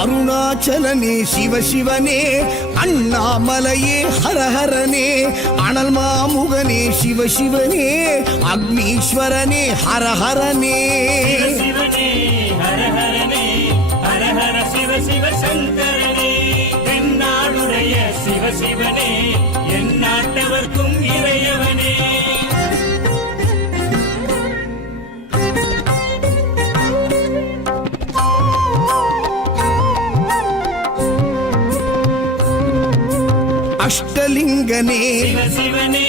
அருணாச்சலனே சிவசிவனே, அண்ணாமலையே ஹரஹரனே, அனல் மாமுகனே சிவசிவனே, அக்னீஸ்வரனே ஹரஹரனே. சிவசிவனே ஹரஹரனே, ஹரஹர சிவ சிவ சங்கரனே, தென்னாடுடைய சிவசிவனே, என் நாட்டவர்க்கும் இறையவனே. அஷ்டலிங்கனே சிவசிவனே,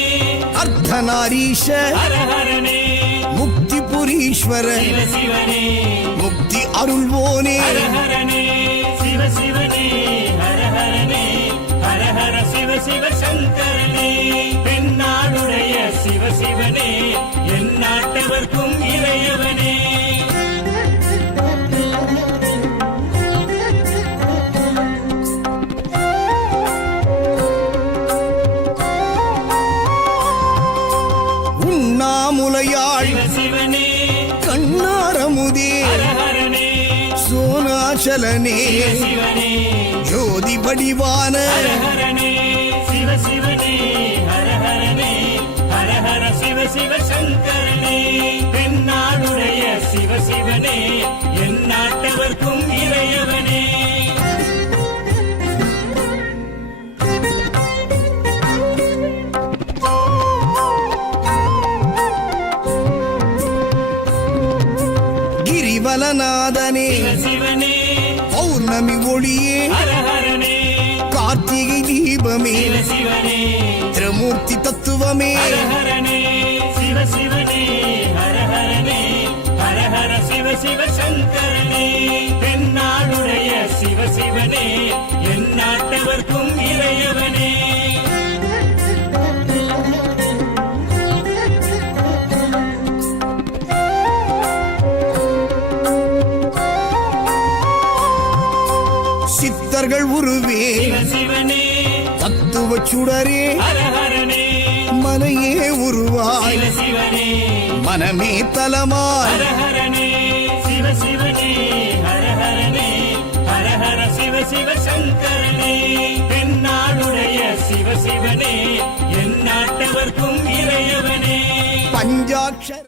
அர்த்தநாரீஷ ஹரஹரனே, முக்திபுரீஸ்வர சிவசிவனே, முக்தி அருள்வோனே. ஹரஹரனே சிவசிவனே, ஹரஹரனே, ஹரஹர சிவ சிவ சங்கரனே, தென்னாடுடைய சிவசிவனே, என் நாட்டவர்க்கும் இறையவனே. உண்ணாமுலையாள் சிவசிவனே, கண்ணாரமுதே ஹரஹரனே, சோனாச்சலனே சிவசிவனே, ஜோதி வடிவான ஹரஹரனே சிவசிவனே, ஹரஹரனே, ஹரஹர சிவ சிவ சங்கரனே, தென்னாடுடைய சிவசிவனே, என் நாட்டவர்க்கும் இறையவனே. கிரிவலநாதனே சிவசிவனே, பௌர்ணமி ஒளியே ஹரஹரனே, கார்த்திகை தீபமே சிவசிவனே, திரமூர்த்தி தத்துவமே. ஹரஹரனே சிவசிவனே, ஹரஹரனே, ஹரஹர சிவ சிவ சங்கரனே, தென்னாடுடைய சிவசிவனே, என் நாட்டவர்க்கும் இறையவனே. சித்தர்கள் உருவே சிவசிவனே, தத்துவ சுடரே ஹரஹரனே, மனையே உருவாய் சிவசிவனே, மனமே தலமாய். ஹரஹரனே சிவசிவனே, ஹரஹரனே, ஹரஹர சிவ சிவ சங்கரனே, தென்னாடுடைய சிவசிவனே, என் நாட்டவர்க்கும் இறையவனே. பஞ்சாட்சர